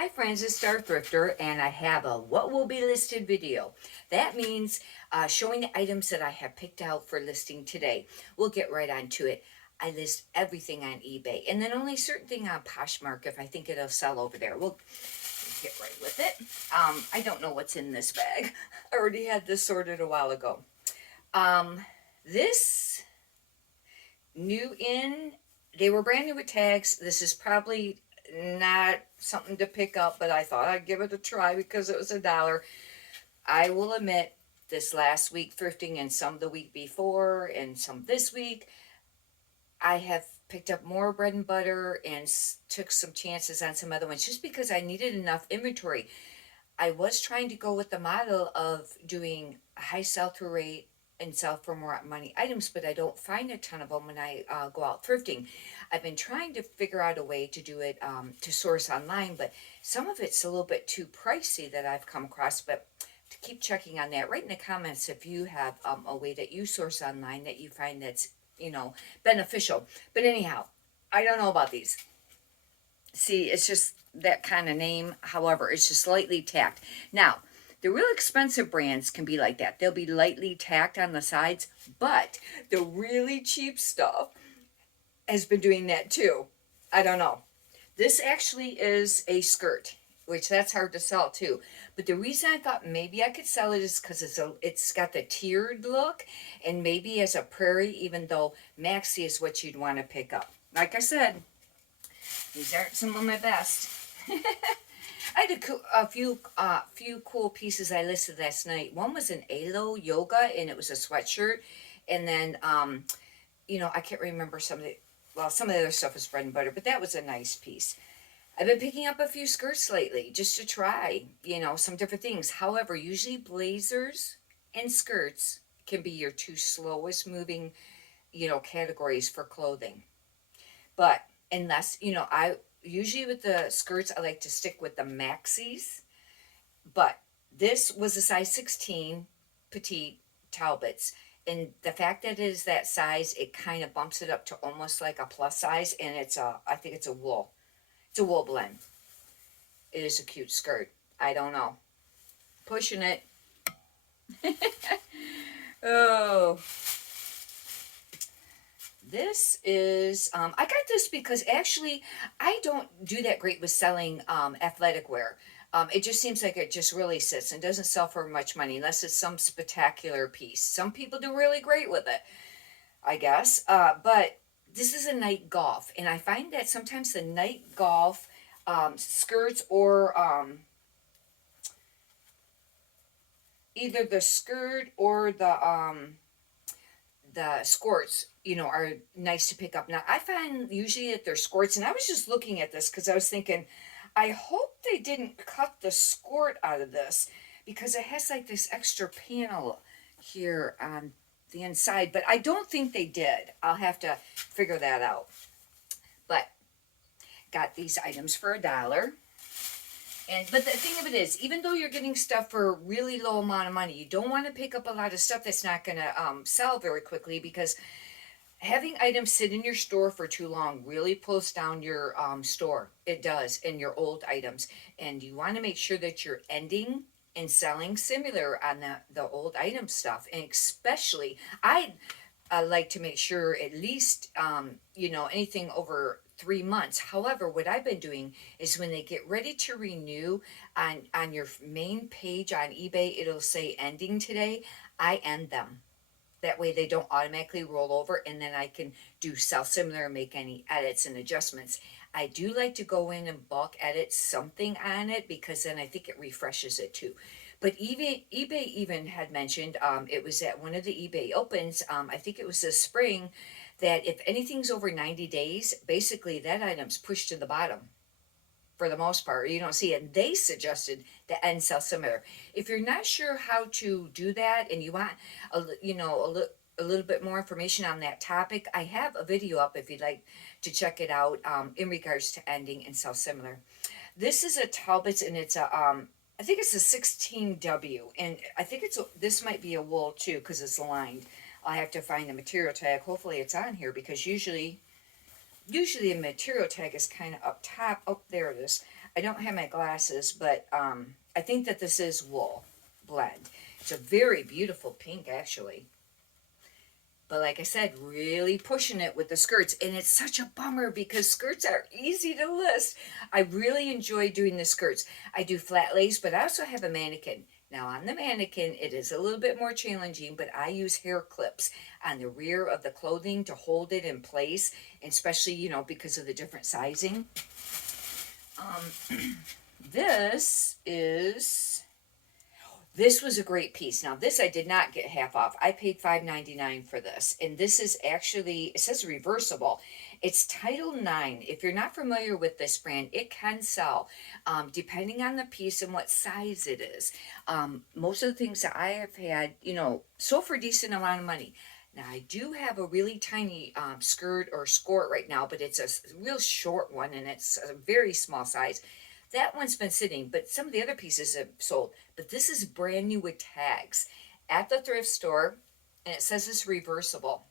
Hi friends, it's Star Thrifter and I have a what will be listed video. That means showing the items that I have picked out for listing today. We'll get right on to it. I list everything on eBay and then only certain thing on Poshmark if I think it'll sell over there. We'll get right with it. I don't know what's in this bag. I already had this sorted a while ago. This new in, they were brand new with tags. This is probably not something to pick up, but I thought I'd give it a try because it was $1. I will admit, this last week thrifting and some the week before and some this week, I have picked up more bread and butter and took some chances on some other ones just because I needed enough inventory. I was trying to go with the model of doing a high sell-through rate and sell for more money items, but I don't find a ton of them when I go out thrifting. I've been trying to figure out a way to do it to source online, but some of it's a little bit too pricey that I've come across. But to keep checking on that, write in the comments if you have a way that you source online that you find that's beneficial. But anyhow, I don't know about these. See, it's just that kind of name. However, it's just lightly tacked. Now, the real expensive brands can be like that. They'll be lightly tacked on the sides, but the really cheap stuff has been doing that too. I don't know. This actually is a skirt, which that's hard to sell too. But the reason I thought maybe I could sell it is because it's got the tiered look, and maybe as a prairie, even though maxi is what you'd want to pick up. Like I said, these aren't some of my best. I had a few cool pieces I listed last night. One was an Alo yoga, and it was a sweatshirt. And then, I can't remember some of the other stuff was bread and butter, but that was a nice piece. I've been picking up a few skirts lately just to try, some different things. However, usually blazers and skirts can be your two slowest moving, categories for clothing. But unless, I usually with the skirts, I like to stick with the maxis. But this was a size 16 petite Talbots. And the fact that it is that size, it kind of bumps it up to almost like a plus size. And I think it's a wool. It's a wool blend. It is a cute skirt. I don't know. Pushing it. Oh. This is, I got this because actually I don't do that great with selling athletic wear. It just seems like it just really sits and doesn't sell for much money unless it's some spectacular piece. Some people do really great with it, I guess. But this is a night golf, and I find that sometimes the night golf skirts or either the skirt or the skirts, are nice to pick up. Now, I find usually that they're skirts, and I was just looking at this because I was thinking, I hope they didn't cut the skirt out of this because it has like this extra panel here on the inside, but I don't think they did. I'll have to figure that out. But got these items for $1. But the thing of it is, even though you're getting stuff for a really low amount of money, you don't want to pick up a lot of stuff that's not going to sell very quickly because having items sit in your store for too long really pulls down your store. It does, in your old items. And you want to make sure that you're ending and selling similar on the old item stuff. And especially, I like to make sure at least, anything over 3 months. However, what I've been doing is when they get ready to renew on your main page on eBay, it'll say ending today. I end them. That way they don't automatically roll over, and then I can do sell similar and make any edits and adjustments. I do like to go in and bulk edit something on it because then I think it refreshes it too. But eBay even had mentioned, it was at one of the eBay opens, I think it was this spring, that if anything's over 90 days, basically that item's pushed to the bottom for the most part. You don't see it. They suggested the end sell similar. If you're not sure how to do that and you want a little bit more information on that topic, I have a video up if you'd like to check it out in regards to ending and sell similar. This is a Talbot's, and it's a I think it's a 16W, and I think this might be a wool too because it's lined. I have to find the material tag. Hopefully it's on here because usually a material tag is kind of up top. Oh, there it is. I don't have my glasses, but I think that this is wool blend. It's a very beautiful pink, actually. But like I said, really pushing it with the skirts. And it's such a bummer because skirts are easy to list. I really enjoy doing the skirts. I do flat lace, but I also have a mannequin. Now, on the mannequin, it is a little bit more challenging, but I use hair clips on the rear of the clothing to hold it in place, especially, because of the different sizing. This is this was a great piece. Now, this I did not get half off. I paid $5.99 for this. And this is actually, it says reversible. It's Title 9. If you're not familiar with this brand, it can sell depending on the piece and what size it is. Most of the things that I have had, sold for a decent amount of money. Now, I do have a really tiny skirt or skort right now, but it's a real short one and it's a very small size. That one's been sitting, but some of the other pieces have sold. But this is brand new with tags at the thrift store, and it says it's reversible.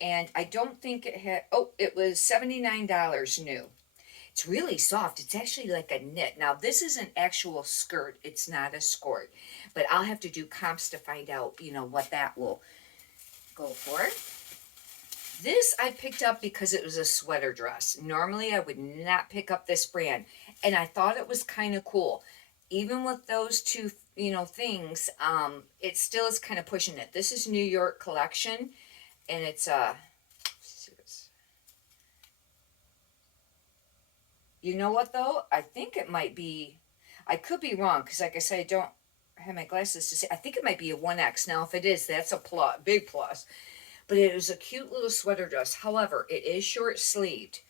And I don't think it had, oh, it was $79 new. It's really soft. It's actually like a knit. Now, this is an actual skirt. It's not a skirt. But I'll have to do comps to find out, what that will go for. This I picked up because it was a sweater dress. Normally, I would not pick up this brand. And I thought it was kind of cool. Even with those two, things, it still is kind of pushing it. This is New York collection. And it's, you know what though? I think it might be, I could be wrong because like I said, I don't have my glasses to see. I think it might be a 1X. Now, if it is, that's a plus, big plus. But it was a cute little sweater dress. However, it is short sleeved.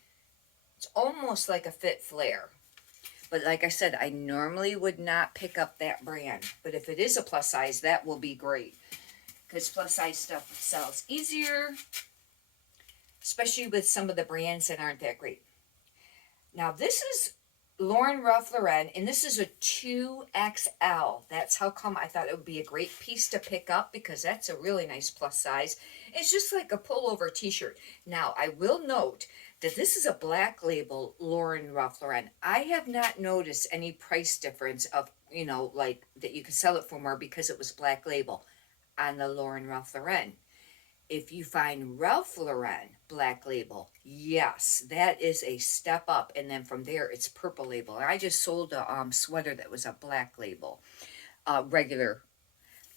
It's almost like a fit flare. But like I said, I normally would not pick up that brand. But if it is a plus size, that will be great. Because plus size stuff sells easier. Especially with some of the brands that aren't that great. Now this is Lauren Ralph Lauren, and this is a 2XL. That's how come I thought it would be a great piece to pick up because that's a really nice plus size. It's just like a pullover t-shirt. Now, I will note that this is a black label Lauren Ralph Lauren. I have not noticed any price difference of, like that you could sell it for more because it was black label on the Lauren Ralph Lauren. If you find Ralph Lauren black label, yes, that is a step up. And then from there, it's purple label. I just sold a sweater that was a black label, regular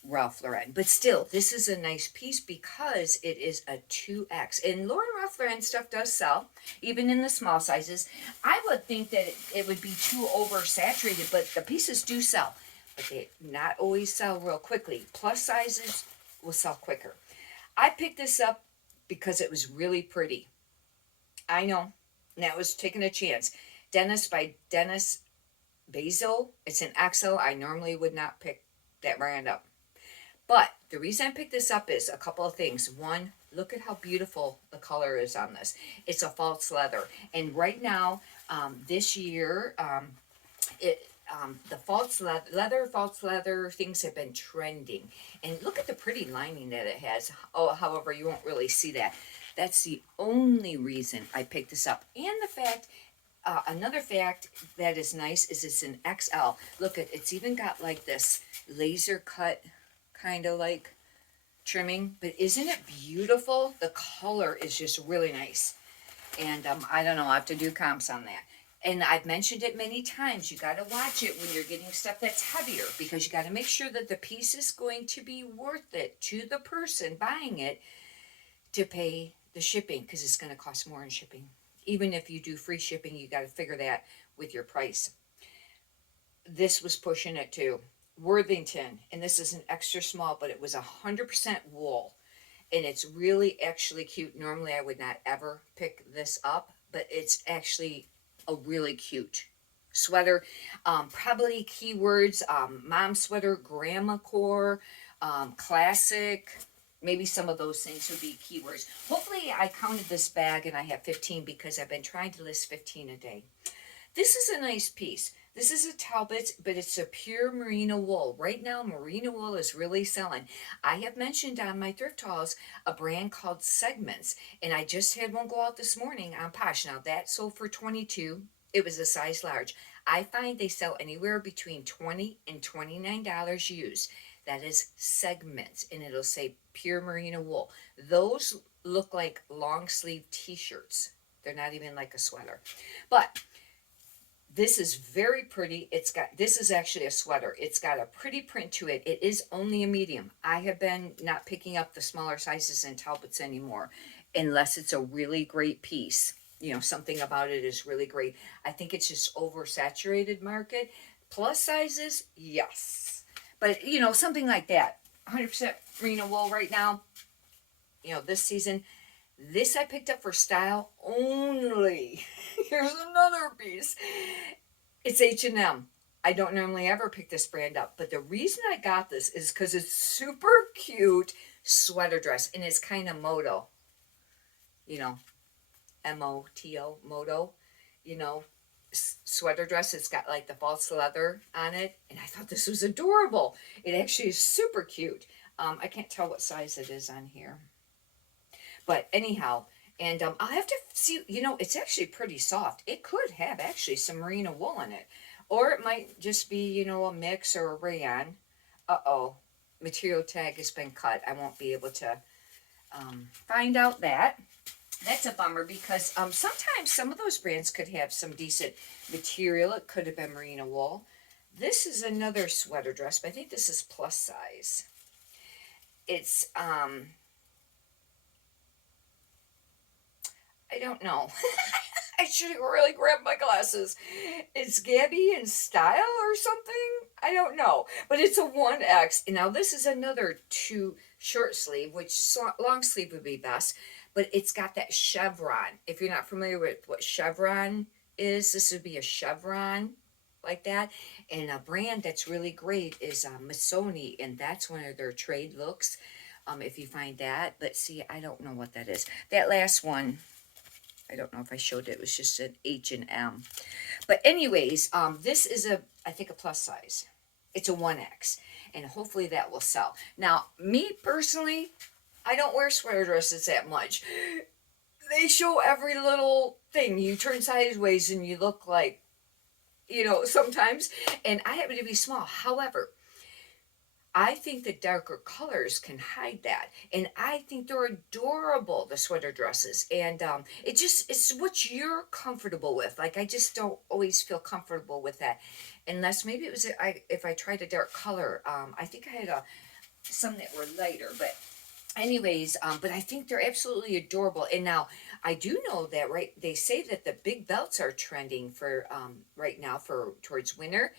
Ralph Lauren. But still, this is a nice piece because it is a 2X. And Lauren Ralph Lauren stuff does sell, even in the small sizes. I would think that it would be too oversaturated, but the pieces do sell. But they not always sell real quickly. Plus sizes will sell quicker. I picked this up because it was really pretty. I know. That was taking a chance. Dennis by Dennis Basil. It's an XL. I normally would not pick that brand up. But the reason I picked this up is a couple of things. One, look at how beautiful the color is on this. It's a false leather. And right now, this year, the false leather things have been trending. And look at the pretty lining that it has. Oh, however, you won't really see that. That's the only reason I picked this up. And the fact, another fact that is nice is it's an XL. Look at, it's even got like this laser cut kind of like trimming. But isn't it beautiful? The color is just really nice. And I don't know, I'll have to do comps on that. And I've mentioned it many times. You got to watch it when you're getting stuff that's heavier because you got to make sure that the piece is going to be worth it to the person buying it to pay the shipping because it's going to cost more in shipping. Even if you do free shipping, you got to figure that with your price. This was pushing it too. Worthington, and this is an extra small, but it was 100% wool. And it's really actually cute. Normally I would not ever pick this up, but it's actually a really cute sweater. Probably keywords, mom sweater, grandma core, classic, maybe some of those things would be keywords. Hopefully I counted this bag and I have 15 because I've been trying to list 15 a day. This is a nice piece. This is a Talbot, but it's a pure merino wool. Right now, merino wool is really selling. I have mentioned on my thrift hauls a brand called Segments, and I just had one go out this morning on Posh. Now, that sold for $22. It was a size large. I find they sell anywhere between $20 and $29 used. That is segments, and it'll say pure merino wool. Those look like long sleeve t-shirts. They're not even like a sweater. But this is very pretty. This is actually a sweater. It's got a pretty print to it. It is only a medium. I have been not picking up the smaller sizes in Talbots anymore unless it's a really great piece. You know, something about it is really great. I think it's just oversaturated market. Plus sizes, yes. But, you know, something like that. 100% merino wool right now, you know, this season. This I picked up for style only. Here's another piece. It's H&M. I don't normally ever pick this brand up, but the reason I got this is because it's super cute sweater dress, and it's kind of moto. You know, M-O-T-O, moto. You know, sweater dress. It's got like the false leather on it, and I thought this was adorable. It actually is super cute. I can't tell what size it is on here. But anyhow, and I'll have to see, you know, it's actually pretty soft. It could have actually some merino wool in it. Or it might just be, you know, a mix or a rayon. Uh-oh, material tag has been cut. I won't be able to find out that. That's a bummer because sometimes some of those brands could have some decent material. It could have been merino wool. This is another sweater dress, but I think this is plus size. It's I don't know. I should have really grabbed my glasses. It's Gabby in Style or something? I don't know. But it's a 1X. And now this is another 2 short sleeve, which long sleeve would be best. But it's got that chevron. If you're not familiar with what chevron is, this would be a chevron like that. And a brand that's really great is Missoni. And that's one of their trade looks. If you find that. But see, I don't know what that is. That last one, I don't know if I showed it. It was just an H&M. But anyways, this is I think a plus size. It's a 1X. And hopefully that will sell. Now, me personally, I don't wear sweater dresses that much. They show every little thing. You turn sideways and you look like, you know, sometimes. And I happen to be small. However, I think the darker colors can hide that. And I think they're adorable, the sweater dresses. And it's what you're comfortable with. Like, I just don't always feel comfortable with that. Unless maybe it was, if I tried a dark color. I think I had some that were lighter. But anyways, but I think they're absolutely adorable. And now, I do know that, right, they say that the big belts are trending for right now for towards winter.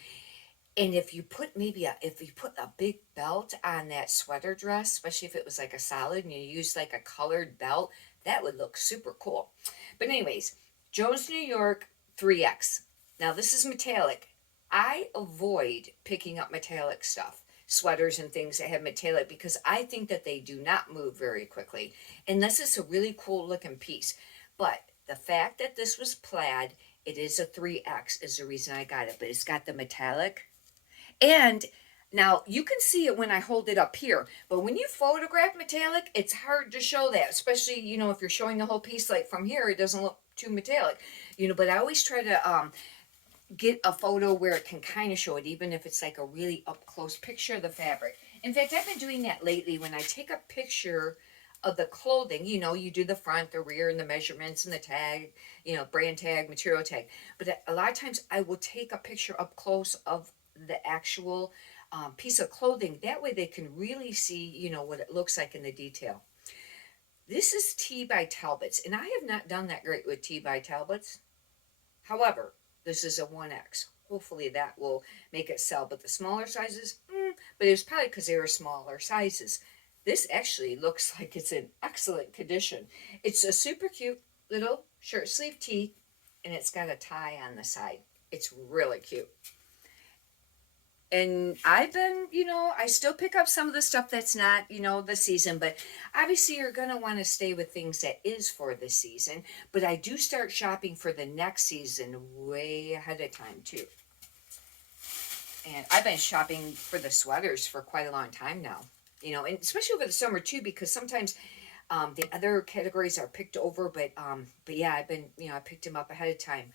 And if you put a big belt on that sweater dress, especially if it was like a solid and you use like a colored belt, that would look super cool. But anyways, Jones, New York 3X. Now this is metallic. I avoid picking up metallic stuff, sweaters and things that have metallic, because I think that they do not move very quickly unless it's a really cool looking piece. But the fact that this was plaid, it is a 3X is the reason I got it. But it's got the metallic. And now you can see it when I hold it up here, but when you photograph metallic, it's hard to show that, especially, you know, if you're showing the whole piece like from here, it doesn't look too metallic, you know, but I always try to get a photo where it can kind of show it, even if it's like a really up close picture of the fabric. In fact, I've been doing that lately when I take a picture of the clothing, you know, you do the front, the rear, and the measurements and the tag, you know, brand tag, material tag. But a lot of times I will take a picture up close of the actual piece of clothing. That way they can really see, you know, what it looks like in the detail. This is T by Talbots, and I have not done that great with T by Talbots. However, this is a 1X. Hopefully that will make it sell. But the smaller sizes, but it was probably because they were smaller sizes. This actually looks like it's in excellent condition. It's a super cute little shirt sleeve tee, and it's got a tie on the side. It's really cute. And I've been, you know, I still pick up some of the stuff that's not, you know, the season, but obviously you're going to want to stay with things that is for the season. But I do start shopping for the next season way ahead of time too. And I've been shopping for the sweaters for quite a long time now, you know, and especially over the summer too, because sometimes the other categories are picked over, but yeah, I've been, you know, I picked them up ahead of time.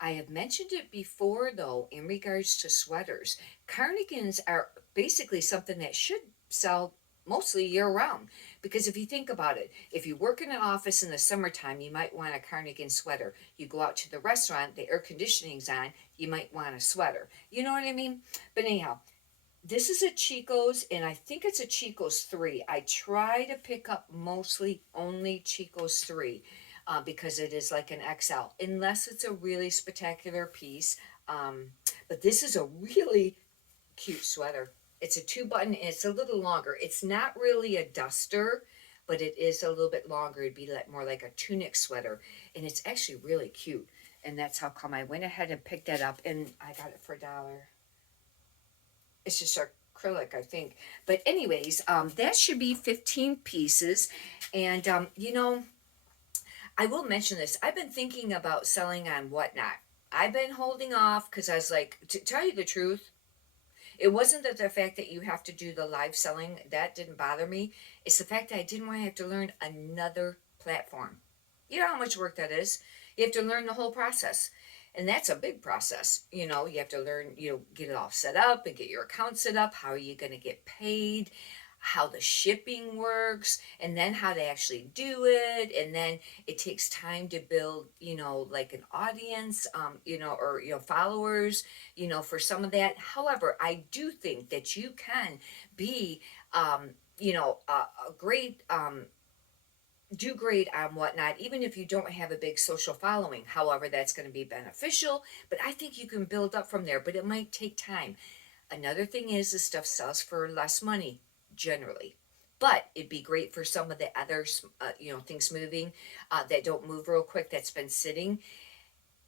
I have mentioned it before, though, in regards to sweaters. Cardigans are basically something that should sell mostly year round. Because if you think about it, if you work in an office in the summertime, you might want a cardigan sweater. You go out to the restaurant, the air conditioning's on, you might want a sweater. You know what I mean? But anyhow, this is a Chico's, and I think it's a Chico's 3. I try to pick up mostly only Chico's 3 because it is like an XL, unless it's a really spectacular piece. Um, but this is a really cute sweater. It's a 2 button, and it's a little longer. It's not really a duster, but it is a little bit longer. It'd be like more like a tunic sweater, and it's actually really cute. And that's how come I went ahead and picked that up, and I got it for $1. It's just acrylic, I think. But anyways, that should be 15 pieces. And I will mention this. I've been thinking about selling on Whatnot. I've been holding off because I was like, to tell you the truth, it wasn't that the fact that you have to do the live selling that didn't bother me. It's the fact that I didn't want to have to learn another platform. You know how much work that is. You have to learn the whole process, and that's a big process. You have to learn, get it all set up and get your account set up. How are you going to get paid? How the shipping works, and then how to actually do it, and then it takes time to build, like an audience, or followers, for some of that. However, I do think that you can be, a great do great on Whatnot, even if you don't have a big social following. However, that's going to be beneficial, but I think you can build up from there, but it might take time. Another thing is the stuff sells for less money generally, but it'd be great for some of the other things moving that don't move real quick, that's been sitting.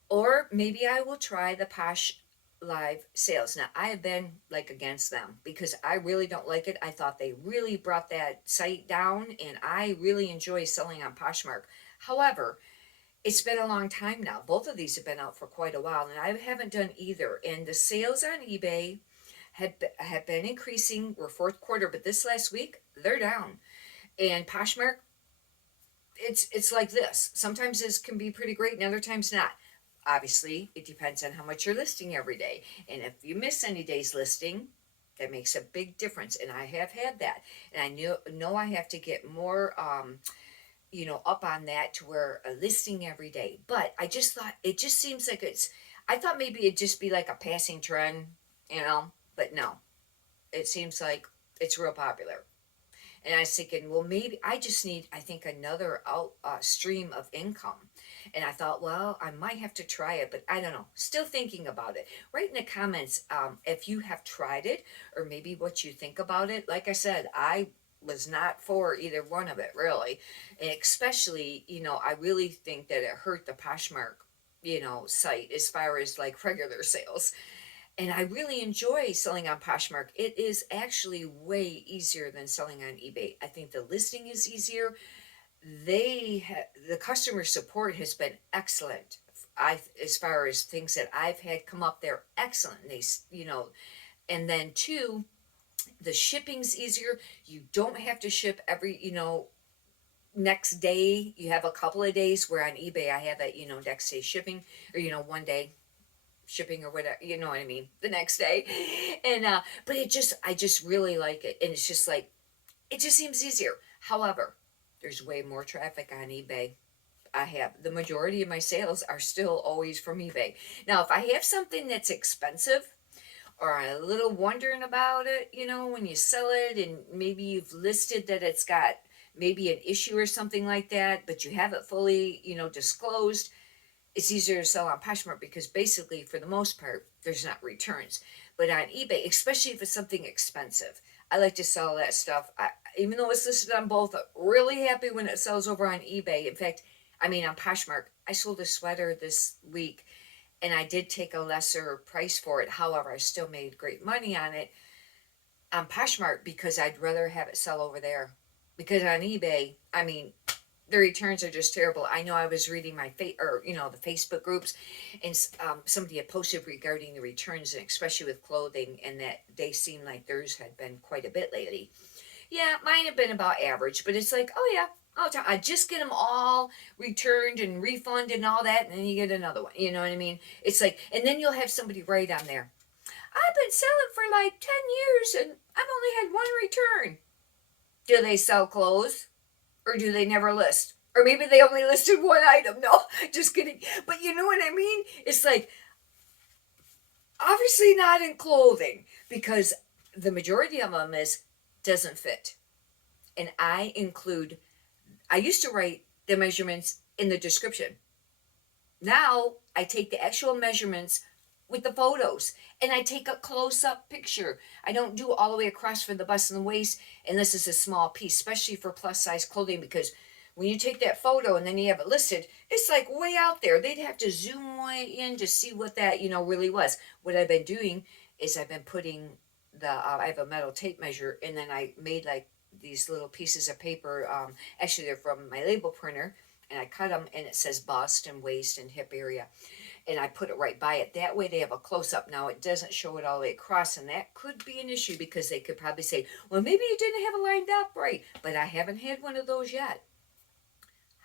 Or maybe I will try the Posh live sales. Now, I have been like against them because I really don't like it. I thought they really brought that site down, and I really enjoy selling on Poshmark. However, it's been a long time now. Both of these have been out for quite a while, and I haven't done either. And the sales on eBay have been increasing. We're fourth quarter, but this last week they're down. And Poshmark, it's like this. Sometimes this can be pretty great, and other times not. Obviously, it depends on how much you're listing every day. And if you miss any days listing, that makes a big difference. And I have had that. And I know I have to get more up on that to where a listing every day. But I just thought it just seems like I thought maybe it'd just be like a passing trend, but no. It seems like it's real popular. And I was thinking, well, maybe I just need, I think, another stream of income. And I thought, well, I might have to try it, but I don't know. Still thinking about it. Write in the comments if you have tried it, or maybe what you think about it. Like I said, I was not for either one of it, really. And especially, I really think that it hurt the Poshmark, site as far as like regular sales. And I really enjoy selling on Poshmark. It is actually way easier than selling on eBay. I think the listing is easier. The customer support has been excellent. As far as things that I've had come up, they're excellent. And then two, the shipping's easier. You don't have to ship every, next day. You have a couple of days, where on eBay I have a, next day shipping, or, one day shipping, or whatever, you know what I mean, the next day. And but I just really like it, and it's just like, it just seems easier. However, there's way more traffic on eBay. I have the majority of my sales are still always from eBay. Now, if I have something that's expensive, or a little wondering about it, when you sell it, and maybe you've listed that it's got maybe an issue or something like that, but you have it fully, disclosed, it's easier to sell on Poshmark because basically, for the most part, there's not returns. But on eBay, especially if it's something expensive, I like to sell that stuff. Even though it's listed on both, I'm really happy when it sells over on eBay. In fact, on Poshmark, I sold a sweater this week, and I did take a lesser price for it. However, I still made great money on it on Poshmark because I'd rather have it sell over there. Because on eBay, the returns are just terrible. I know I was reading the Facebook groups, and somebody had posted regarding the returns, and especially with clothing, and that they seem like theirs had been quite a bit lately. Yeah, mine have been about average, but it's like, oh yeah, all the time. I just get them all returned and refunded and all that, and then you get another one. You know what I mean? It's like, and then you'll have somebody write on there, I've been selling for like 10 years and I've only had one return. Do they sell clothes or do they never list? Or maybe they only listed one item. No, just kidding. But you know what I mean? It's like, obviously not in clothing, because the majority of them is doesn't fit. And I used to write the measurements in the description. Now I take the actual measurements with the photos and I take a close up picture. I don't do all the way across for the bust and the waist unless it's a small piece, especially for plus size clothing, because when you take that photo and then you have it listed, it's like way out there. They'd have to zoom way in to see what that, really was. What I've been doing is I've been putting I have a metal tape measure, and then I made like these little pieces of paper. Actually, they're from my label printer, and I cut them, and it says bust and waist and hip area, and I put it right by it. That way they have a close-up. Now it doesn't show it all the way across, and that could be an issue because they could probably say, well, maybe you didn't have it lined up right, but I haven't had one of those yet.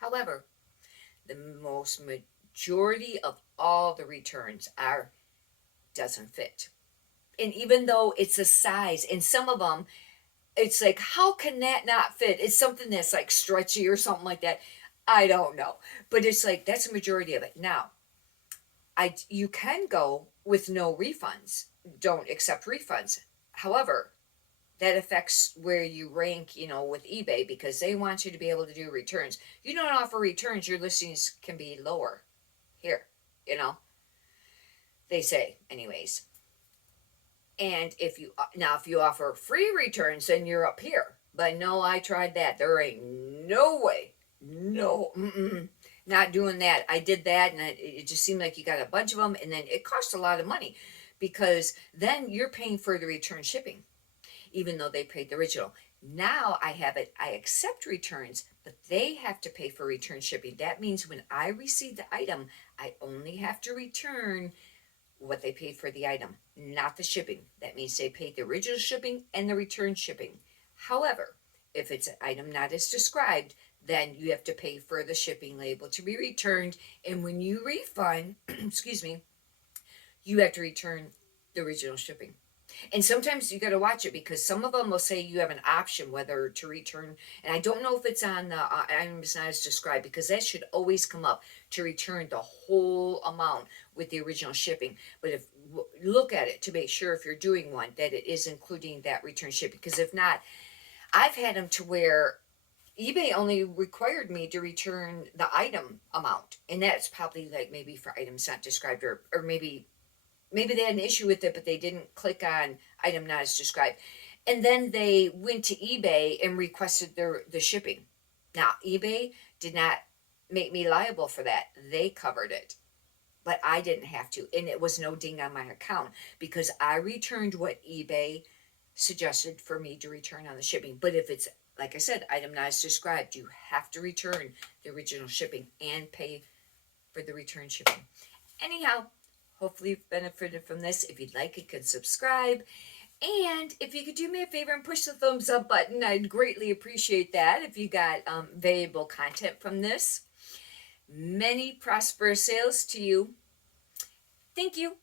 However, the most majority of all the returns are doesn't fit. And even though it's a size, and some of them, it's like, how can that not fit? It's something that's like stretchy or something like that. I don't know. But it's like, that's a majority of it. Now, you can go with no refunds. Don't accept refunds. However, that affects where you rank, with eBay, because they want you to be able to do returns. You don't offer returns, your listings can be lower. Here, they say, anyways. And if you offer free returns, then you're up here. But no, I tried that. There ain't no way. No, not doing that. I did that, and it just seemed like you got a bunch of them, and then it cost a lot of money, because then you're paying for the return shipping, even though they paid the original. Now I have it. I accept returns, but they have to pay for return shipping. That means when I receive the item, I only have to return what they paid for the item, not the shipping. That means they paid the original shipping and the return shipping. However, if it's an item not as described, then you have to pay for the shipping label to be returned. And when you refund, excuse me, you have to return the original shipping. And sometimes you got to watch it, because some of them will say you have an option whether to return. And I don't know if it's on the items not as described, because that should always come up, to return the whole amount with the original shipping. But if look at it to make sure, if you're doing one, that it is including that return shipping. Because if not, I've had them to where eBay only required me to return the item amount. And that's probably like maybe for items not described, or maybe they had an issue with it, but they didn't click on item not as described. And then they went to eBay and requested the shipping. Now, eBay did not make me liable for that. They covered it. But I didn't have to. And it was no ding on my account, because I returned what eBay suggested for me to return on the shipping. But if it's, like I said, item not as described, you have to return the original shipping and pay for the return shipping. Anyhow, hopefully you've benefited from this. If you'd like, you can subscribe. And if you could do me a favor and push the thumbs up button, I'd greatly appreciate that if you got valuable content from this. Many prosperous sales to you. Thank you.